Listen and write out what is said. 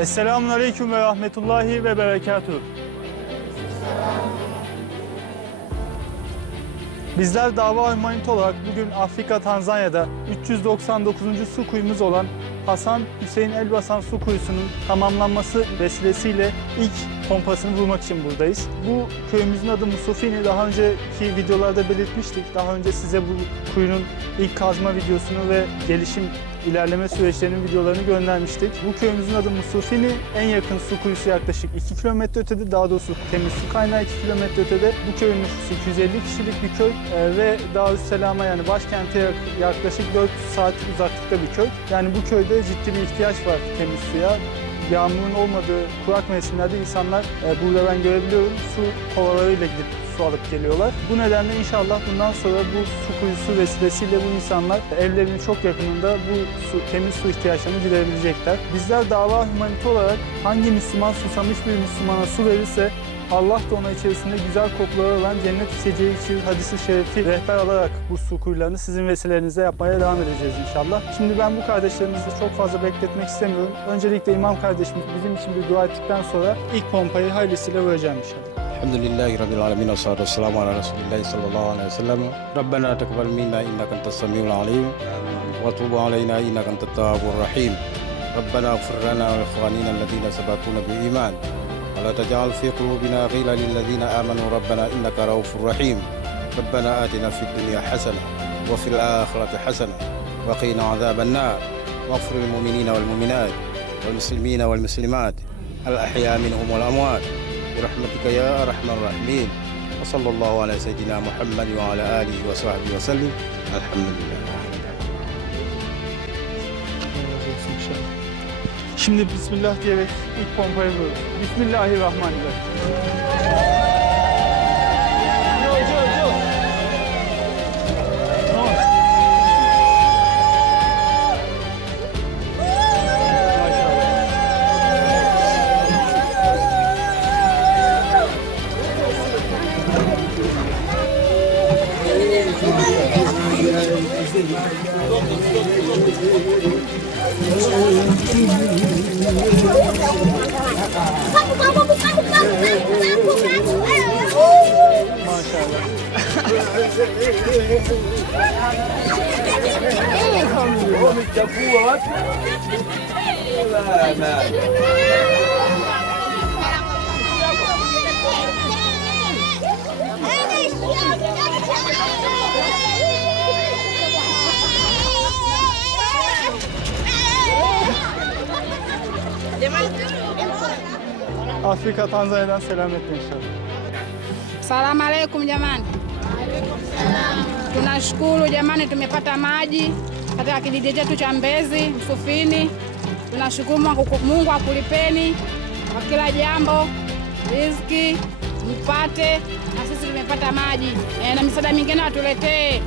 Esselamun Aleyküm ve Rahmetullahi ve Berekatuhu. Bizler dava humanite olarak bugün Afrika Tanzanya'da 399. su kuyumuz olan Hasan Hüseyin Elbasan su kuyusunun tamamlanması vesilesiyle ilk pompasını bulmak için buradayız. Bu köyümüzün adı Musufini. Daha önceki videolarda belirtmiştik. Daha önce size bu kuyunun ilk kazma videosunu ve gelişim ilerleme süreçlerinin videolarını göndermiştik. Bu köyümüzün adı Musufini. En yakın su kuyusu yaklaşık 2 kilometre ötede. Daha doğrusu temiz su kaynağı 2 kilometre ötede. Bu köyün nüfusu 250 kişilik bir köy Ee, ve Darüsselam'a yani başkente yak- yaklaşık 4 saat uzaklıkta bir köy. Yani bu köyde ciddi bir ihtiyaç var temiz suya. Yağmurun olmadığı kurak mevsimlerde insanlar e, burada ben görebiliyorum su kovalarıyla gidip su alıp geliyorlar. Bu nedenle inşallah bundan sonra bu su kuyusu vesilesiyle bu insanlar evlerinin çok yakınında bu su, temiz su ihtiyaçlarını giderebilecekler. Bizler dava humanite olarak hangi Müslüman susamış bir Müslümana su verirse Allah da ona içerisinde güzel kokuları olan cennet içeceği için hadisi şerifi rehber alarak bu sukurlarını sizin vesilelerinize yapmaya devam edeceğiz inşallah. Şimdi ben bu kardeşlerimizi çok fazla bekletmek istemiyorum. Öncelikle imam kardeşimiz bizim için bir dua ettikten sonra ilk pompayı hayırlısıyla vuracağım inşallah. Elhamdülillahi Rabbil Alemin ve salatu vesselamu ala Resulillahi sallallahu aleyhi ve sellem. Rabbena tekbel minna innaka entes semiul alim ve tubu aleyna innaka entet rahim. Rabbena gfir ve ihvanina ellezine sebatuna bil iman. ولا تجعل في قلوبنا غيلا للذين آمنوا ربنا إنك رؤوف رحيم. ربنا آتنا في الدنيا حسنة وفي الآخرة حسنة وقنا عذاب النار. واغفر للمؤمنين والمؤمنات والمسلمين والمسلمات الأحياء منهم والأموات برحمتك يا أرحم الراحمين. وصلى الله على سيدنا محمد وعلى آله وصحبه وسلم. الحمد لله. Şimdi Bismillah diyerek ilk pompayı vuruyoruz. Bismillahirrahmanirrahim. Afrika Tanzanya'dan selametle inşallah. Salamu alaikum jamani. Tunashukuru jamani, tumepata maji katika kijiji chetu cha Mbezi Msufini. Tunashukuru Mungu akulipeni kwa kila jambo, riziki mpate, na sisi tumepata maji e, na misaada mingine watuletee.